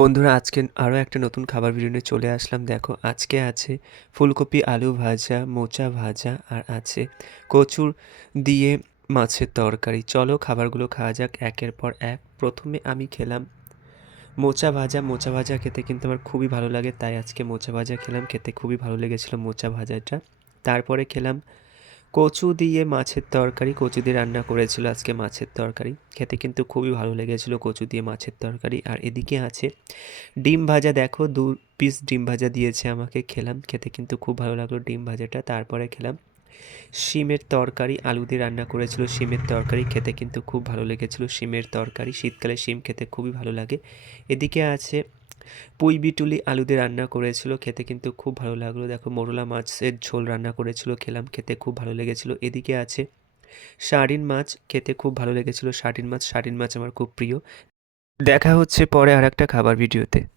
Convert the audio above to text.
বন্ধুরা, আজকে আরও একটা নতুন খাবার ভিডিও নিয়ে চলে আসলাম। দেখো, আজকে আছে ফুলকপি, আলু ভাজা, মোচা ভাজা আর আছে কচুর দিয়ে মাছের তরকারি। চলো খাবারগুলো খাওয়া যাক একের পর এক। প্রথমে আমি খেলাম মোচা ভাজা। মোচা ভাজা খেতে কিন্তু আমার খুবই ভালো লাগে, তাই আজকে মোচা ভাজা খেলাম। খেতে খুবই ভালো লেগেছিলো মোচা ভাজাটা। তারপরে খেলাম কচু দিয়ে মাছের তরকারি, কচু দিয়ে রান্না করেছিল আজকে মাছের তরকারি। খেতে কিন্তু খুবই ভালো লেগেছিল কচু দিয়ে মাছের তরকারি। আর এদিকে আছে ডিম ভাজা। দেখো, দু পিস ডিম ভাজা দিয়েছে আমাকে, খেলাম। খেতে কিন্তু খুব ভালো লাগল ডিম ভাজাটা। তারপরে খেলাম শিমের তরকারি, আলু দিয়ে রান্না করেছিল শিমের তরকারি। খেতে কিন্তু খুব ভালো লেগেছিল শিমের তরকারি। শীতকালে শিম খেতে খুবই ভালো লাগে। এদিকে আছে পুঁই বিটুলি আলু দিয়ে রান্না করেছিল, খেতে কিন্তু খুব ভালো লাগল। দেখো, মরলা মাছের ঝোল রান্না করেছিল, খেলাম, খেতে খুব ভালো লেগেছিল। এদিকে আছে সারিন মাছ, খেতে খুব ভালো লেগেছিল। সারিন মাছ সারিন মাছ আমার খুব প্রিয়। দেখা হচ্ছে পরে আর একটা খাবার ভিডিওতে।